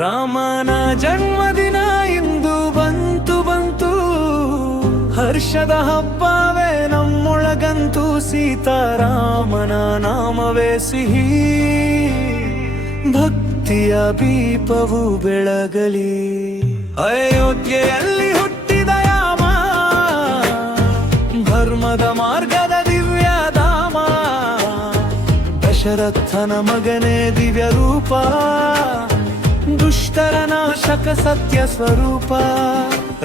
ರಾಮನ ಜನ್ಮದಿನ ಇಂದು ಬಂತು ಹರ್ಷದ ಹಬ್ಬವೇ ನಮ್ಮೊಳಗಂತೂ ಸೀತಾರಾಮನ ನಾಮವೇ ಸಿಹಿ ಭಕ್ತಿಯ ದೀಪವು ಬೆಳಗಲಿ ಅಯೋಧ್ಯೆಯಲ್ಲಿ ಹುಟ್ಟಿದ ಯಾಮ ಧರ್ಮದ ಮಾರ್ಗದ ದಿವ್ಯ ಧಾಮ ದಶರಥನ ಮಗನೇ ದಿವ್ಯ ರೂಪ ದುಷ್ಟರ ನಾಶಕ ಸತ್ಯ ಸ್ವರೂಪ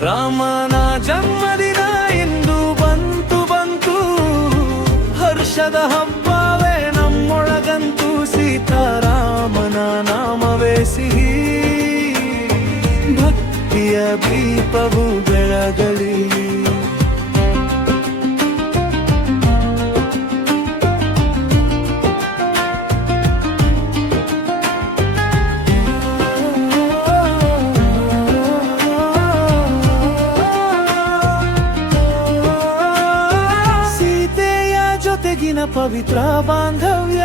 ರಾಮನ ಜನ್ಮದಿನ ಇಂದು ಬಂತು ಹರ್ಷದ ಹಬ್ಬವೇ ನಮ್ಮೊಳಗಂತೂ ಸೀತಾರಾಮನ ನಾಮವೇ ಸಿಹಿ ಭಕ್ತಿಯ ದೀಪವು ಬೆಳಗಲಿ ಪವಿತ್ರ ಬಾಂಧವ್ಯ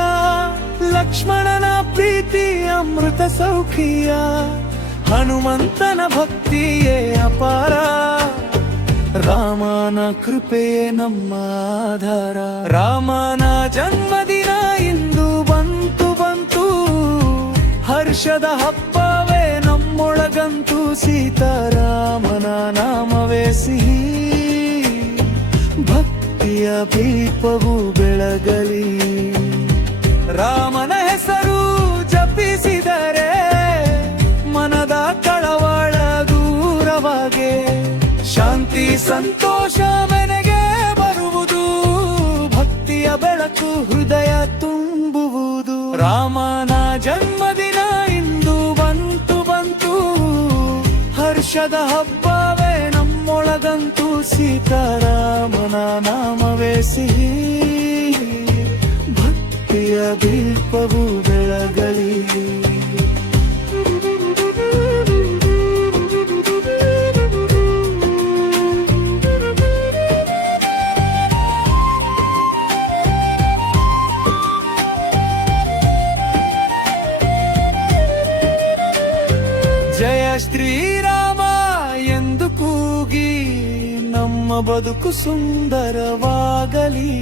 ಲಕ್ಷ್ಮಣನ ಪ್ರೀತಿ ಅಮೃತ ಸೌಖ್ಯ ಹನುಮಂತನ ಭಕ್ತಿಯೇ ಅಪಾರ ರಾಮನ ಕೃಪೆಯೇ ನಮ್ಮ ಆಧಾರ ರಾಮನ ಜನ್ಮದಿನ ಇಂದು ಬಂತು ಹರ್ಷದ ಹಬ್ಬವೇ ನಮ್ಮೊಳಗಂತೂ ಸೀತಾರಾಮನ ನಾಮವೇ ಸಿಹಿ ಭಕ್ತಿಯ ದೀಪವು ಬೆಳಗಲಿ ರಾಮನ ಹೆಸರು ಜಪಿಸಿದರೆ ಮನದ ಕಳವಳ ದೂರವಾಗೆ ಶಾಂತಿ ಸಂತೋಷ ಮನೆಗೆ ಬರುವುದು ಭಕ್ತಿಯ ಬೆಳಕು ಹೃದಯ ತುಂಬುವುದು ರಾಮನ ಜನ್ಮದಿನ ಇಂದು ಬಂತು ಹರ್ಷದ ಹಬ್ಬವೇ ನಮ್ಮೊಳಗಂತೂ ಸೀತಾರಾಮನ ನಾಮವೇ ಸಿಹಿ ಭಕ್ತಿಯ ದೀಪವು ಬೆಳಗಲಿ ಜಯ ಶ್ರೀರಾಮ ಎಂದು ಕೂಗಿ ನಮ್ಮ ಬದುಕು ಸುಂದರವಾಗಲಿ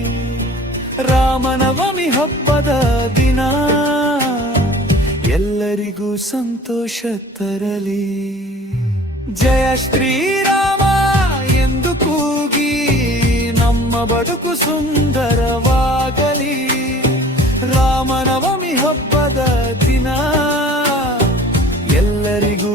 ರಾಮನವಮಿ ಹಬ್ಬದ ದಿನ ಎಲ್ಲರಿಗೂ ಸಂತೋಷ ತರಲಿ ಜಯ ಶ್ರೀರಾಮ ಎಂದು ಕೂಗಿ ನಮ್ಮ ಬದುಕು ಸುಂದರವಾಗಲಿ ರಾಮನವಮಿ ಹಬ್ಬದ ದಿನ ಎಲ್ಲರಿಗೂ